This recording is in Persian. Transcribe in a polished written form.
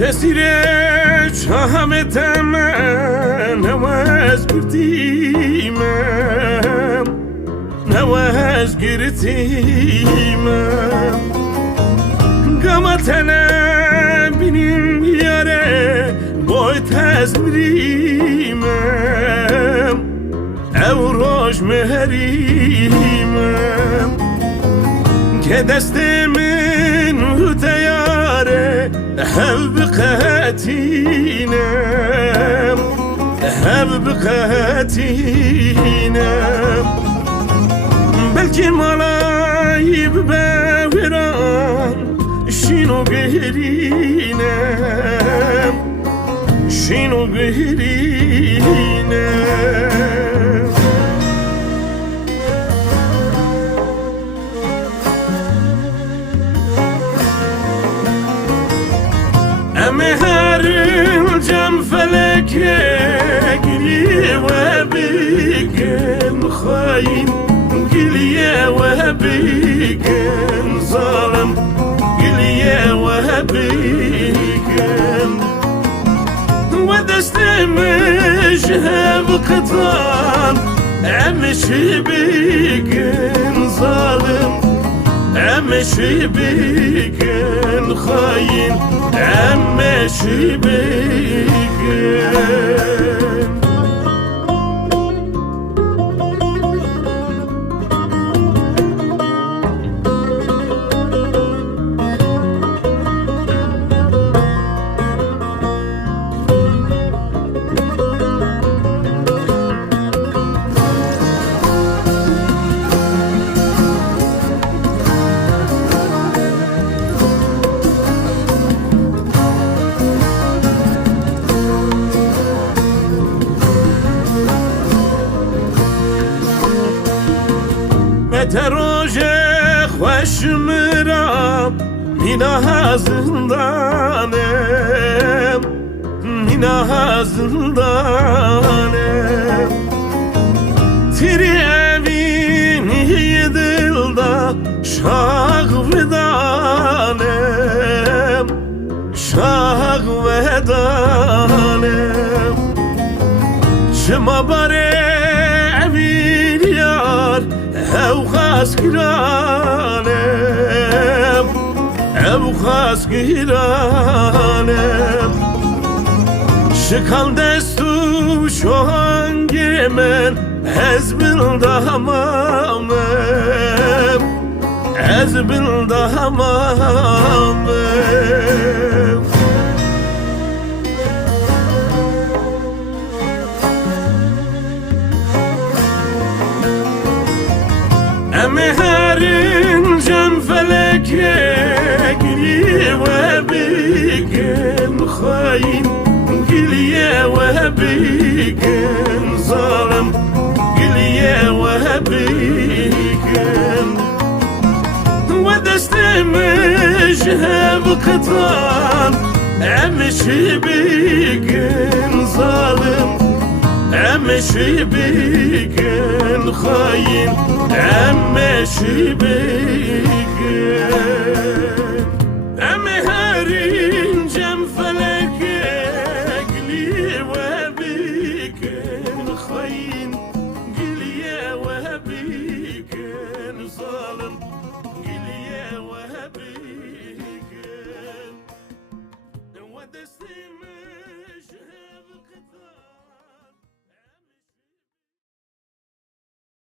زسیره چاهم تمن نواز گردیمم نواز گردیمم قامتنا بینیم یاره باید تزمیریمم او روش مهریمم که دست من دیاره هب بقاتینم هب بقاتینم بلکه مالایی ببرم شینو گهرینم شینو گهرینم مهر الجم فلك قلي وبيكن خاين قلي وبيكن ظالم قلي وبيكن ودستمش بقطان امشي بيكن ظالم امشي بيكن خاين امشي بيكن تروجه خوش مرام مینا زندانم مینا زندانم تیری اوینی دلدا شاق ودانم شاق ودانم شما باره اوین یار او خاص گرانم او خاص گرانم شکل دستو شوهنگ من از بلدامم از بلدامم مهرین جم فلک قلی و بیکن خاین قلی و بیکن ظالم قلی و بیکن و دستمش بقطان امشي بیکن ظالم امشي بيكن خاين امشي بيكن